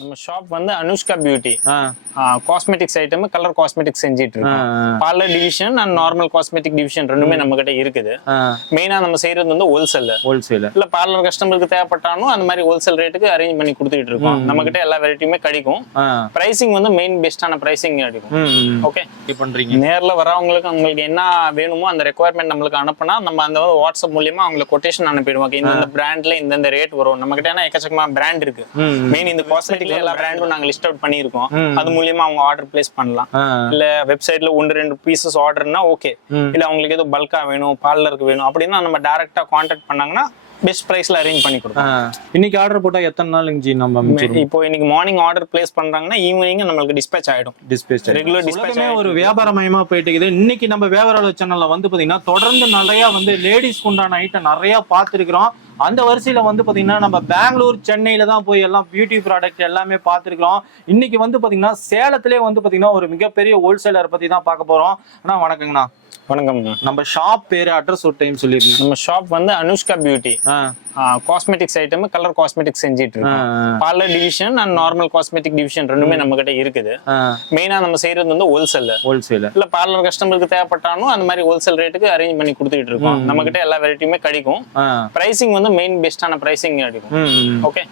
நம்ம ஷாப் வந்து Anushka beauty cosmetics item colour cosmetics செஞ்சிட்டு இருக்கோம். Parlour division and normal cosmetic division ரெண்டுமே நம்ம கிட்ட இருக்குது. மெயினா நம்ம செய்யறது வந்து ஹோல்சேல் ஹோல்சேல் இல்ல பார்லர் கஸ்டமருக்கு தேவைப்பட்டாலும் அந்த மாதிரி ஹோல்சேல் ரேட்டுக்கு அரேஞ்ச் பண்ணி கொடுத்துட்டு இருக்கோம். நம்ம கிட்ட எல்லா வெரைட்டியுமே கிடைக்கும். பிரைசிங் வந்து மெயின் பெஸ்டான பிரைசிங் கிடைக்கும். ஓகே பண்றீங்க. நேர்ல வரவங்களுக்கு அவங்களுக்கு என்ன வேணுமோ அந்த ரெக்குவயர்மெண்ட் நம்மளுக்கு அனுப்புனா நம்ம அந்த வாட்ஸ்அப் மூலியமா அவங்களுக்கு கொட்டேஷன் அனுப்பிடுவோம். இந்த பிராண்ட்ல இந்த ரேட் வரும். நம்ம கிட்ட என்ன எக்கச்சக்கமா பிராண்ட் இருக்கு. மெயின் இந்த காஸ்மெட்டிக்ல எல்லா பிராண்டும் நாங்க லிஸ்ட் அவுட் பண்ணியிருக்கோம். அது மூலியமா அவங்க ஆர்டர் பிளேஸ் பண்ணலாம். இல்ல வெப்சைட்ல ஒன்று ரெண்டு பீசஸ் ஆர்டர்னா ஓகே. இல்ல அவங்களுக்கு ஏதோ பல்கா வேணும் பார்லருக்கு வேணும் அப்படின்னா நம்ம டைரக்டா காண்டாக்ட் பண்ணாங்கன்னா பெஸ்ட் பிரைஸ்ல அரேஞ்ச் பண்ணி கொடுப்போம். இன்னைக்கு ஆர்டர் போட்டா எத்தனை நாளுங்க ஜி நம்ம இப்போ இன்னைக்கு மார்னிங் ஆர்டர் பிளேஸ் பண்றாங்கன்னா ஈவினிங் நம்மளுக்கு டிஸ்பேச் ஆயிடும். டிஸ்பேச் ரெகுலர் டிஸ்பேச் ஒரு வியாபாரமயமா போயிட்டு இருக்குது. இன்னைக்கு நம்ம வியாபார சேனல்ல வந்து பாத்தீங்கன்னா தொடர்ந்து நிறைய வந்து லேடிஸ்க்கு உண்டான ஐட்டம் நிறைய பார்த்துருக்கிறோம். அந்த வரிசையில வந்து பாத்தீங்கன்னா நம்ம பெங்களூர் சென்னையில் தான் போய் எல்லாம் பியூட்டி ப்ராடக்ட் எல்லாமே பார்த்துருக்கிறோம். இன்னைக்கு வந்து பாத்தீங்கன்னா சேலத்திலே வந்து பாத்தீங்கன்னா ஒரு மிகப்பெரிய ஹோல்சேலர் பற்றி தான் பார்க்க போறோம். அண்ணா வணக்கங்கண்ணா. வணக்கம். நம்ம ஷாப் பேரு அட்ரஸ் ஒரு டைம் சொல்லிருக்கீங்க நம்ம ஷாப் வந்து Anushka beauty cosmetics item colour cosmetics செஞ்சிட்டு இருக்கோம். Parlour division and normal cosmetic division ரெண்டுமே நம்ம கிட்ட இருக்குது. மெயினா நம்ம செய்யறது வந்து ஹோல்சேல் ஹோல்சேலர் இல்ல பார்லர் கஸ்டமருக்கு தேவைப்பட்டாலும் அந்த மாதிரி ஹோல்சேல் ரேட்டுக்கு அரேஞ்ச் பண்ணி கொடுத்துட்டு இருக்கோம். நம்ம கிட்ட எல்லா வெரைட்டியுமே கிடைக்கும். பிரைசிங் வந்து மெயின் பெஸ்டான பிரைசிங் கிடைக்கும். ஓகே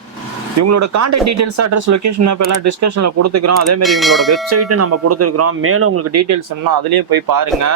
இவங்களோட contact details address location map எல்லாம் டிஸ்கஷன்ல கொடுத்துக்கிறோம். அதே மாதிரி இவங்களோட வெப்சைட் நம்ம கொடுத்துருக்கிறோம். மேலும் உங்களுக்கு டீடைல்ஸ் வேணும்னா அதுலயே போய் பாருங்க.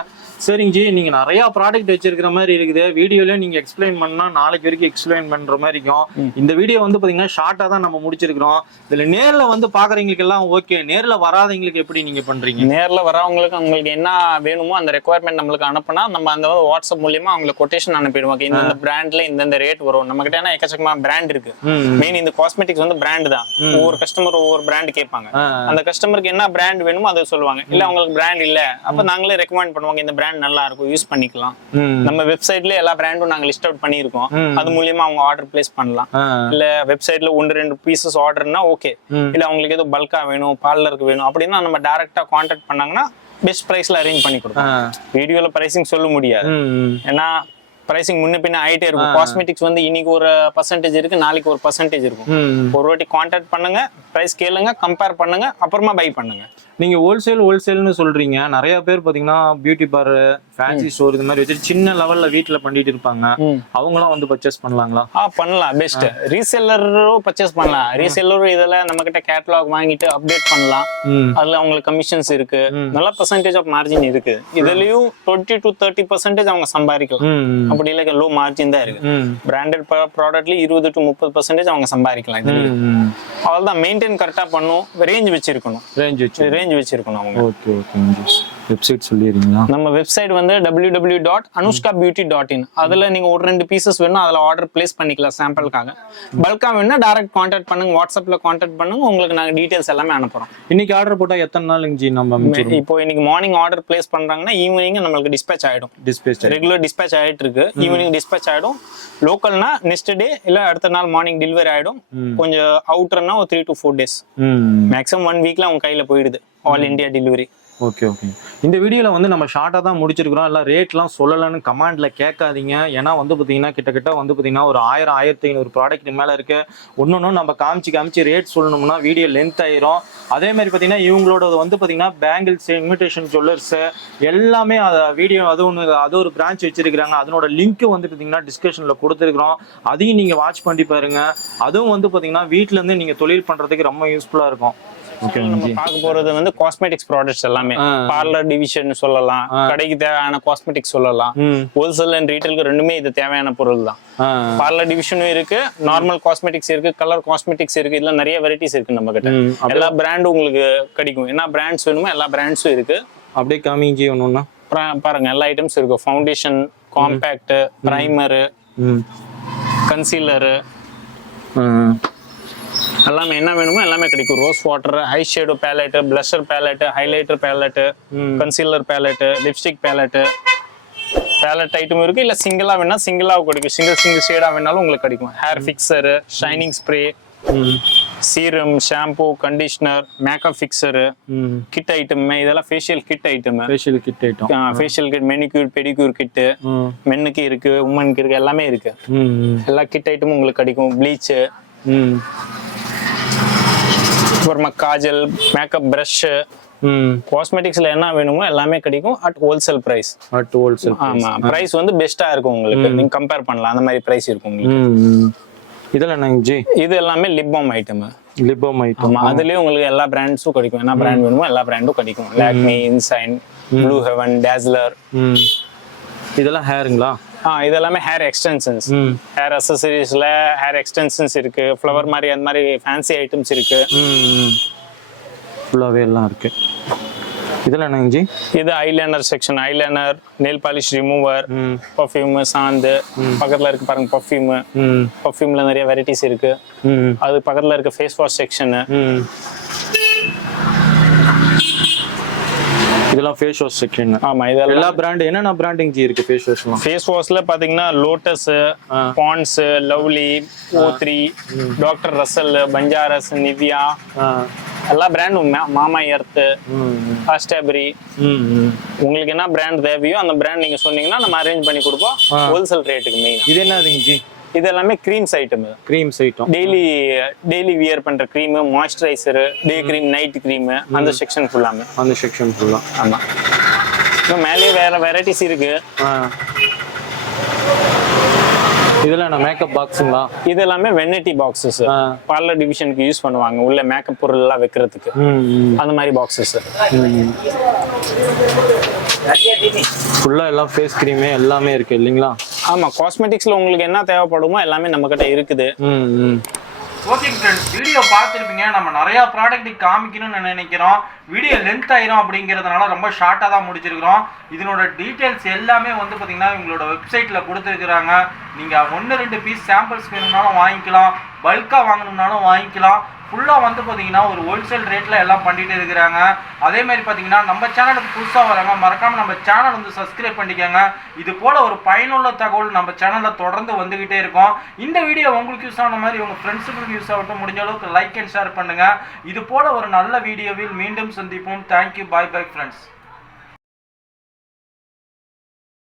சரிங்க ஜி நீங்க நிறைய ப்ராடக்ட் வச்சிருக்கிற மாதிரி இருக்குது. வீடியோல நீங்க எக்ஸ்பிளைன் பண்ணா நாளைக்கு வரைக்கும் எக்ஸ்பிளைன் பண்ற மாதிரி இருக்கும். இந்த வீடியோ வந்து பாத்தீங்கன்னா ஷார்ட்டா தான் நம்ம முடிச்சிருக்கிறோம். இதுல நேர்ல வந்து பாக்குறவங்களுக்கு எல்லாம் ஓகே நேர்ல வராதவங்களுக்கு எப்படி நீங்க பண்றீங்க? நேர்ல வரவங்களுக்கு அவங்களுக்கு என்ன வேணுமோ அந்த ரெக்குவயர்மெண்ட் நம்மளுக்கு அனுப்புனா நம்ம அந்த வாட்ஸ்அப் மூலியமா அவங்களுக்கு கொட்டேஷன் அனுப்பிடுவோம். இந்த பிராண்ட்ல இந்த ரேட் வரும். நம்ம கிட்ட என்ன எக்கச்சக்கமா பிராண்ட் இருக்கு. மெயின் இந்த காஸ்மெட்டிக்ஸ் வந்து பிராண்ட் தான். ஒவ்வொரு கஸ்டமர் ஒவ்வொரு பிராண்ட் கேட்பாங்க. அந்த கஸ்டமருக்கு என்ன பிராண்ட் வேணுமோ அதை சொல்லுவாங்க. இல்ல அவங்களுக்கு பிராண்ட் இல்ல. அப்ப நாங்களே ரெக்கமெண்ட் பண்ணுவாங்க இந்த பிராண்ட் நல்லா இருக்கும் யூஸ் பண்ணிக்கலாம். நம்ம வெப்சைட்ல எல்லா பிராண்டும் நாங்க லிஸ்ட் அவுட் பண்ணியிருக்கோம். அது மூலியமா அவங்க ஆர்டர் பிளேஸ் பண்ணலாம். இல்ல வெப்சைட்ல ஒன்று ரெண்டு பீசஸ் ஆர்டர்னா ஓகே. இல்ல அவங்களுக்கு ஏதோ பல்கா வேணும் பார்லருக்கு வேணும் அப்படின்னா நம்ம டைரக்டா காண்டாக்ட் பண்ணாங்கன்னா பெஸ்ட் பிரைஸ்ல அரேஞ்ச் பண்ணி கொடுப்போம் வீடியோல பிரைசிங் சொல்ல முடியாது. ஏன்னா பிரைசிங் முன்ன பின்ன ஆயிட்டே இருக்கும். காஸ்மெட்டிக்ஸ் வந்து இன்னைக்கு ஒரு பர்சன்டேஜ் இருக்கு நாளைக்கு ஒரு பர்சன்டேஜ் இருக்கும். ஒரு வாட்டி காண்டாக்ட் பண்ணுங்க பிரைஸ் கேளுங்க கம்பேர் பண்ணுங்க அப்புறமா பை பண்ணுங்க. நீங்க ஹோல்சேல் ஹோல்சேல்னு சொல்றீங்க. நிறைய பேர் பாத்தீங்கன்னா பியூட்டி பார்லர் ஃபேன்சி ஸ்டோர் இது மாதிரி வச்சு சின்ன லெவல்ல வீட்ல பண்ணிட்டு இருப்பாங்க. அவங்களாம் வந்து பர்ச்சேஸ் பண்ணலாங்களா? ஆ பண்ணலாம். பெஸ்ட் ரீசெல்லரும் பர்ச்சேஸ் பண்ணலாம். ரீசெல்லரும் இதெல்லாம் நம்ம கிட்ட கேட்டலாக் வாங்கிட்டு அப்டேட் பண்ணலாம். அதுல அவங்களுக்கு கமிஷன்ஸ் இருக்கு. நல்ல பர்சன்டேஜ் ஆஃப் மார்ஜின் இருக்கு. இதுலயும் டுவெண்ட்டி டு தேர்ட்டி பர்சன்டேஜ் அவங்க சம்பாதிக்கலாம். அப்படி இல்லை லோ மார்ஜின் தான் இருக்கு. பிராண்டட் ப்ராடக்ட்ல இருபது டு முப்பது பர்சன்டேஜ் அவங்க சம்பாதிக்கலாம் இது ம் அவ்வளவுதான். மெயின்டைன் கரெக்டா பண்ணும். ரேஞ்ச் வச்சிருக்கணும். ரேஞ்ச் வச்சு ரேஞ்ச் வச்சிருக்கணும் அவங்க. ஓகே ஓகே வெப்சைட் சொல்லிடுறீங்களா? நம்ம வெப்சைட் வந்து W W dot Anushka beauty dot in அதுல நீங்க ஒரு ரெண்டு பீசஸ் வேணும் அதுல ஆர்டர் பிளேஸ் பண்ணிக்கலாம் சாம்பிளுக்காக பல்கா வேணும்னா டைரக்ட் காண்டாக்ட் பண்ணுங்க வாட்ஸ்அப்ல காண்டாக்ட் பண்ணுங்க உங்களுக்கு நாங்க டீடைல்ஸ் எல்லாமே அனுப்புறோம். இன்னைக்கு ஆர்டர் போட்டா எத்தனை நாளுங்க ஜி நம்ம இப்போ இன்னைக்கு மார்னிங் ஆர்டர் பிளேஸ் பண்றாங்கன்னா ஈவினிங் நம்மளுக்கு டிஸ்பேச் ஆயிடும். டிஸ்பேச் ரெகுலர் டிஸ்பேச் ஆயிட்டு இருக்கு ஈவினிங் டிஸ்பேச் ஆயிடும். லோக்கல்னா நெக்ஸ்ட் டே இல்ல அடுத்த நாள் மார்னிங் டெலிவரி ஆயிடும். கொஞ்சம் அவுட்டர்னா ஒரு three to four days maximum one வீக்ல அவங்க கையில போயிடுது. All India delivery okay okay. இந்த வீடியோவில் வந்து நம்ம ஷார்ட்டாக தான் முடிச்சிருக்கிறோம். எல்லாம் ரேட்லாம் சொல்லலைன்னு கமாண்டில் கேட்காதீங்க. ஏன்னா வந்து பார்த்தீங்கன்னா கிட்டத்தட்ட வந்து பார்த்தீங்கன்னா ஒரு ஆயிரம் ஆயிரத்தி ஐநூறு ப்ராடக்ட் மேலே இருக்குது ஒன்று நம்ம காமிச்சு காமிச்சு ரேட் சொல்லணும்னா வீடியோ லென்த் ஆயிரும். அதே மாதிரி பார்த்தீங்கன்னா இவங்களோட வந்து பார்த்தீங்கன்னா பேங்கிள்ஸ் இன்விடேஷன் ஜுவல்லர்ஸு எல்லாமே அதை வீடியோ அது ஒன்று அது ஒரு பிரான்ச் வச்சிருக்கிறாங்க. அதனோட லிங்க்கு வந்து பார்த்தீங்கன்னா டிஸ்கஷனில் கொடுத்துருக்குறோம். அதையும் நீங்கள் வாட்ச் பண்ணி பாருங்கள் அதுவும் வந்து பார்த்தீங்கன்னா வீட்டிலேருந்து நீங்கள் தொழில் பண்ணுறதுக்கு ரொம்ப யூஸ்ஃபுல்லாக இருக்கும். நம்ம பார்க்க போறது வந்து காஸ்மெட்டிக்ஸ் ப்ராடக்ட்ஸ் எல்லாமே. பார்லர் டிவிஷன் சொல்லலாம். கடைக்கு தேவையான காஸ்மெட்டிக்ஸ் சொல்லலாம். ஹோல்சேல் அண்ட் ரீட்டைலுக்கு ரெண்டுமே இது தேவையான பொருள் தான். பார்லர் டிவிஷனும் இருக்கு. நார்மல் காஸ்மெட்டிக்ஸ் இருக்கு. கலர் காஸ்மெட்டிக்ஸ் இருக்கு. இதுல நிறைய வெரைட்டிஸ் இருக்கு நம்ம கிட்ட எல்லா பிராண்டும் உங்களுக்கு கிடைக்கும். என்ன பிராண்ட்ஸ் வேணுமோ எல்லா பிராண்ட்ஸும் இருக்கு. அப்படியே காமிங்க ஒன்றுன்னா பாருங்க எல்லா ஐட்டம்ஸ் இருக்கு. ஃபவுண்டேஷன் காம்பேக்ட் பிரைமரு கன்சீலரு எல்லாமே என்ன வேணுமோ எல்லாமே கிடைக்கும். Rose water eye shadow palette blusher palette highlighter palette. Concealer palette lipstick palette palette item இருக்கு. இல்ல சிங்கிளா வேணா சிங்கிளா கிடைக்கும். சிங்கிள் சிங்கிள் ஷேடா வேணாலும் உங்களுக்கு கிடைக்கும். Hair fixer shining spray serum shampoo conditioner makeup fixer hmm. Kit item இதெல்லாம் facial kit item facial kit item facial kit manicure pedicure kit மென்னுக்கு இருக்கு உமனுக்கு இருக்கு எல்லாமே இருக்கு. எல்லா கிட் ஐட்டமும் உங்களுக்கு கிடைக்கும். ப்ளீச்சு அப்புறமா காஜல் மேக்கப் ப்ரஷ் ம். காஸ்மெட்டிக்ஸ்ல என்ன வேணுமோ எல்லாமே கிடைக்கும் at wholesale price at wholesale ஆமா பிரைஸ் வந்து பெஸ்டா இருக்கும் உங்களுக்கு. நீங்க கம்பேர் பண்ணலாம் அந்த மாதிரி பிரைஸ் இருக்கும் உங்களுக்கு. ம் இதில் என்னங்க ஜி? இது எல்லாமே lip balm item lip balm item ஆமா அதுலயும் உங்களுக்கு எல்லா பிராண்ட்ஸும் கிடைக்கும். என்ன பிராண்ட் வேணுமோ எல்லா பிராண்டும் கிடைக்கும். லாக்மி இன்சைன் ப்ளூ ஹெவன் டேஸ்லர் இதெல்லாம் ஹேருங்களா இது எல்லாமே ஹேர் எக்ஸ்டென்ஷன்ஸ் ஹேர் அசசரிஸ்ல ஹேர் எக்ஸ்டென்ஷன்ஸ் இருக்கு. ஃப்ளவர் மாதிரி அந்த மாதிரி ஃபேன்சி ஐட்டம்ஸ் இருக்கு. ஃபுல்லாகவே எல்லாம் இருக்கு. இதில் என்னங்க இது eyeliner section eyeliner nail polish remover perfume சாந்து பக்கத்துல இருக்கு பாருங்க பர்ஃப்யூம் பர்ஃப்யூம்ல நிறைய வெரைட்டிஸ் இருக்கு. அது பக்கத்துல இருக்க ஃபேஸ் வாஷ் செக்ஷனு இதெல்லாம் ஃபேஸ் வாஷ் செக்ஷன் ஆமா இதெல்லாம் எல்லா பிராண்ட் என்னென்ன பிராண்டிங் ஜி இருக்கு ஃபேஸ் வாஷ்லாம் ஃபேஸ் வாஷ்ல பாத்தீங்கன்னா Lotus. Pond's lovely O three doctor Rashel Banjaras Nivea எல்லா பிராண்டும் மாமா எர்த் ம் ஃபாஸ்டாபரி ம் ம். உங்களுக்கு என்ன பிராண்ட் தேவையோ அந்த பிராண்ட் நீங்க சொன்னீங்கன்னா நம்ம அரேஞ்ச் பண்ணி கொடுப்போம். ஹோல்சேல் ரேட்டுக்கு மெயின் இது என்னதுங்க ஜி இது எல்லாமே creams item creams item daily daily wear பண்ற cream moisturiser day cream night cream அந்த செக்ஷன் ஃபுல்லாமே அந்த செக்ஷன் ஃபுல்லாக ஆமா. இன்னும் மேலேயே வேற வெரைட்டிஸ் இருக்கு. இதெல்லாம் என்ன மேக்கப் பாக்ஸுங்களா இது எல்லாமே வென்னட்டி பாக்ஸஸ் பார்லர் டிவிஷனுக்கு யூஸ் பண்ணுவாங்க. உள்ள மேக்கப் பொருள் எல்லாம் வைக்கிறதுக்கு அந்த மாதிரி பாக்ஸஸ் ஃபுல்லாக எல்லாம் ஃபேஸ் க்ரீமே எல்லாமே இருக்கு இல்லைங்களா? ஆமா காஸ்மெட்டிக்ஸ்ல உங்களுக்கு என்ன தேவைப்படுமோ எல்லாமே நம்ம கிட்ட இருக்குது ஓகே ஃப்ரெண்ட்ஸ் வீடியோ பார்த்துருப்பீங்க. நம்ம நிறையா ப்ராடக்ட் காமிக்கணும்னு நினைக்கிறோம். வீடியோ லென்த் ஆயிரும் அப்படிங்கிறதுனால ரொம்ப ஷார்ட்டாக தான் முடிச்சிருக்கிறோம். இதனோட டீட்டெயில்ஸ் எல்லாமே வந்து பார்த்தீங்கன்னா இவங்களோட வெப்சைட்டில் கொடுத்துருக்குறாங்க. நீங்கள் ஒன்று ரெண்டு பீஸ் சாம்பிள்ஸ் வேணும்னாலும் வாங்கிக்கலாம். பல்காக வாங்கணும்னாலும் வாங்கிக்கலாம். ஃபுல்லாக வந்து பார்த்தீங்கன்னா ஒரு ஹோல்சேல் ரேட்டில் எல்லாம் பண்ணிகிட்டு இருக்கிறாங்க. அதே மாதிரி பார்த்தீங்கன்னா நம்ம சேனலுக்கு புதுசாக வராங்க மறக்காமல் நம்ம சேனல் வந்து சப்ஸ்கிரைப் பண்ணிக்கோங்க. இது போல் ஒரு பயனுள்ள தகவல் நம்ம சேனலில் தொடர்ந்து வந்துக்கிட்டே இருக்கோம். இந்த வீடியோ உங்களுக்கு யூஸ் ஆன மாதிரி உங்கள் ஃப்ரெண்ட்ஸுங்களுக்கு யூஸ் ஆகட்டும் முடிஞ்ச அளவுக்கு லைக் அண்ட் ஷேர் பண்ணுங்கள் இது போல் ஒரு நல்ல வீடியோவில் மீண்டும் சந்திப்போம். Thank you bye bye friends